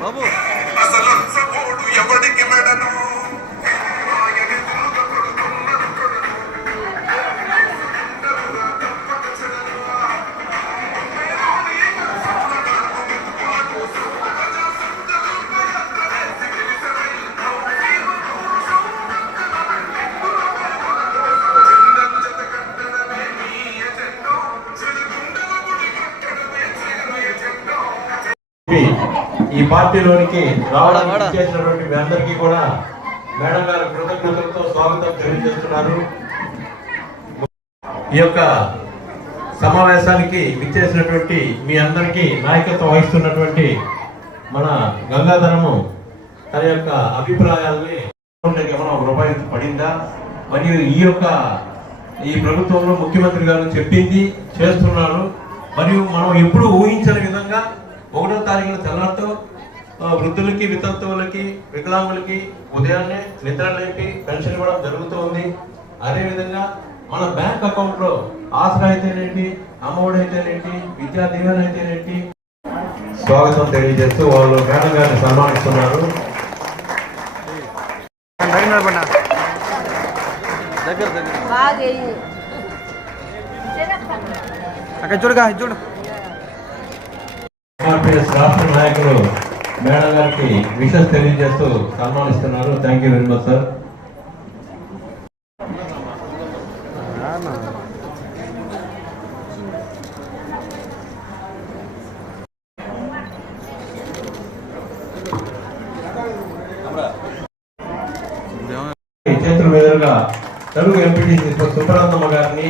బాబు ఈ పార్టీలోనికి రావడానికి చేసినటువంటి మీ అందరికీ కూడా మేడం గారు కృతజ్ఞతలతో స్వాగతం తెలియజేస్తున్నారు. ఈ యొక్క సమావేశానికి విచ్చేసినటువంటి మీ అందరికీ నాయకత్వం వహిస్తున్నటువంటి మన గంగాధరము తన యొక్క అభిప్రాయాల్ని ఏమైనా రూపాయి పడిందా, మరియు ఈ ప్రభుత్వంలో ముఖ్యమంత్రి గారు చెప్పింది చేస్తున్నారు, మరియు మనం ఎప్పుడు ఊహించని విధంగా 1వ తారీఖున తెల్లారితో వృద్ధులకి, వితంతువులకి, వికలాంగులకి ఉదయాన్నే నిద్ర లేపి పెన్షన్ ఇవ్వడం జరుగుతుంది. అదేవిధంగా మన బ్యాంక్ అకౌంట్లో ఆసరా అయితేనేంటి, అమ్మఒడి అయితేనేంటి, విద్యా దీవెన అయితేనేంటి స్వాగతం తెలియజేస్తూ వాళ్ళు మేడం గారిని సన్మానిస్తున్నారు. చూడు రాష్ట్ర నాయకులు మేడం గారికి విషెస్ తెలియజేస్తూ సన్మానిస్తున్నారు. Thank you very much sir. చేతుల మీదుగా తెలుగు ఎంపీటీసీ సుబ్రహ్మణ్యమ్మ గారిని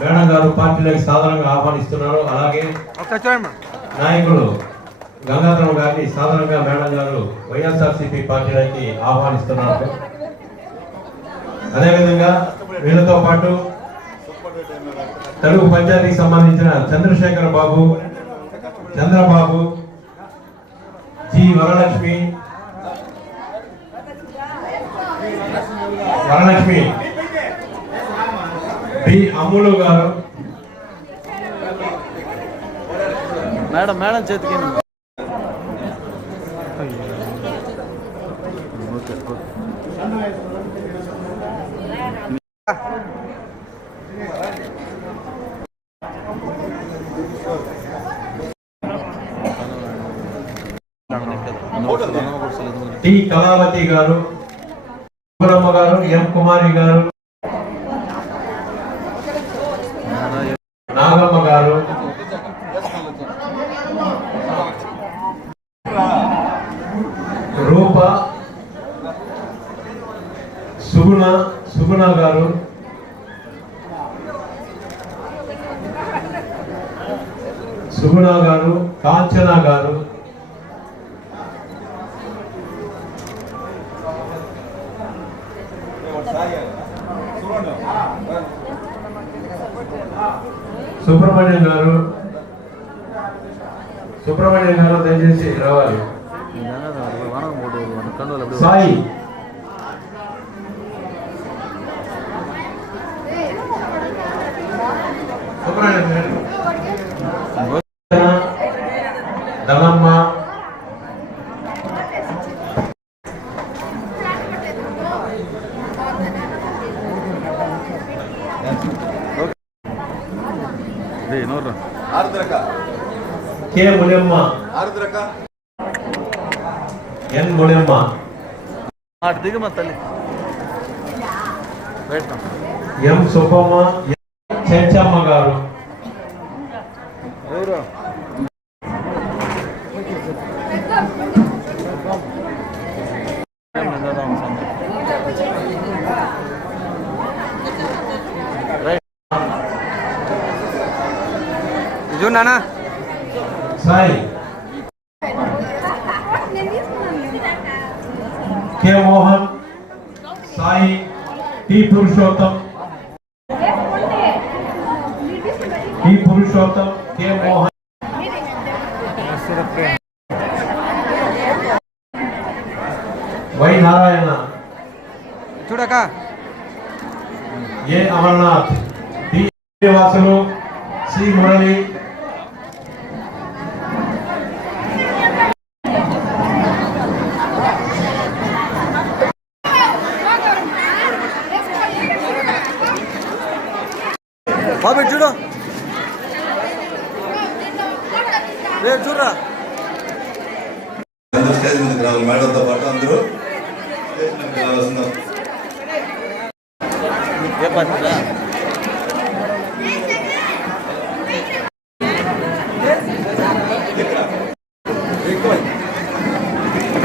మేడం గారు పార్టీలోకి సాధారణంగా ఆహ్వానిస్తున్నారు. అలాగే నాయకులు గంగాధరం గారిని సాధారణంగా మేడం గారు వైఎస్ఆర్సీపీ పార్టీలోకి ఆహ్వానిస్తున్నారు. అదేవిధంగా వీళ్ళతో పాటు తెలుగు పంచాయతీకి సంబంధించిన చంద్రశేఖర బాబు, చంద్రబాబు, జి వరలక్ష్మి, బి అమ్ములు గారు, మేడం చేతికి టి కళావతి గారు, సుబ్బమ్మ గారు, ఎం కుమారి గారు, నాగమ్మ గారు, రూప, సుగుణ గారు, కాంచన గారు, సుబ్రహ్మణ్యం గారు దయచేసి రావాలి. సాయి, దళమ్మ, కె మునియమ్మ, ఎన్ మునియమ్మ, దిగమ్మ తల్లి, ఎం సుబ్బమ్మ, చెంచమ్మ గారు, నానా Sai, K Mohan, Sai, T Purushottam, K Mohan, Y Narayana, చూడక A Amarnath, B Vasulu, C Murali, బాబు ఇటు చూడు, రేపు చూడరా. అందరూ స్టేజ్ మీదకి రావాలి, మేడంతో పాటు అందరూ స్టేజ్ మీదకి రావాల్సిందా. ఏ పనిరా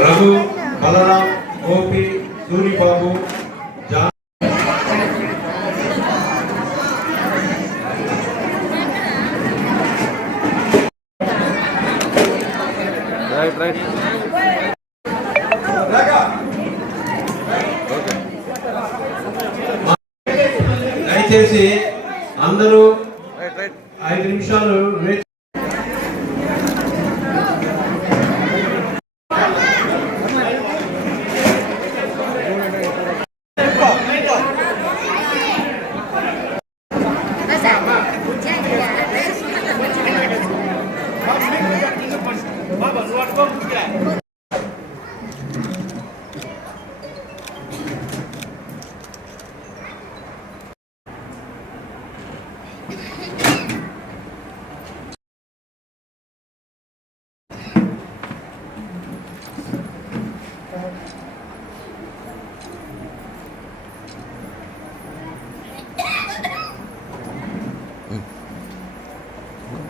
Raghu, Balaram, Gopi, Suribabu, John, right right. దయచేసి అందరూ రైట్ రైట్. 5 నిమిషాలు వేచి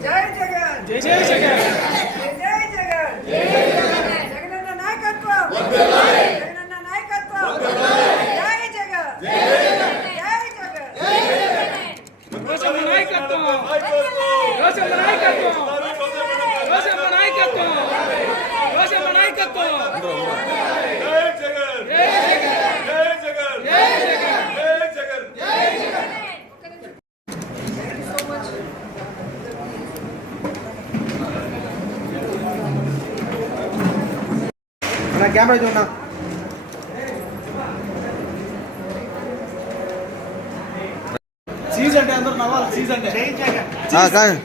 జై జగన్ జై జై జగన్ జై జగన్ జై జగన్ జగనన్న నాయకత్వం వర్ధిల్లాలి జగనన్న నాయకత్వం వర్ధిల్లాలి జై జగన్ జై జగన్ జై జగన్ జై జగన్ రోషమ్మ నాయకత్వం రోషమ్మ నాయకత్వం రోషమ్మ నాయకత్వం రోషమ్మ నాయకత్వం జై జగన్ జై జగన్ జై జగన్ జై జగన్ జై జగన్ నా కెమెరా చూడన్నా. సీజ్ అంటే అందరూ నవ్వాలి సీజ్ అంటే కాదు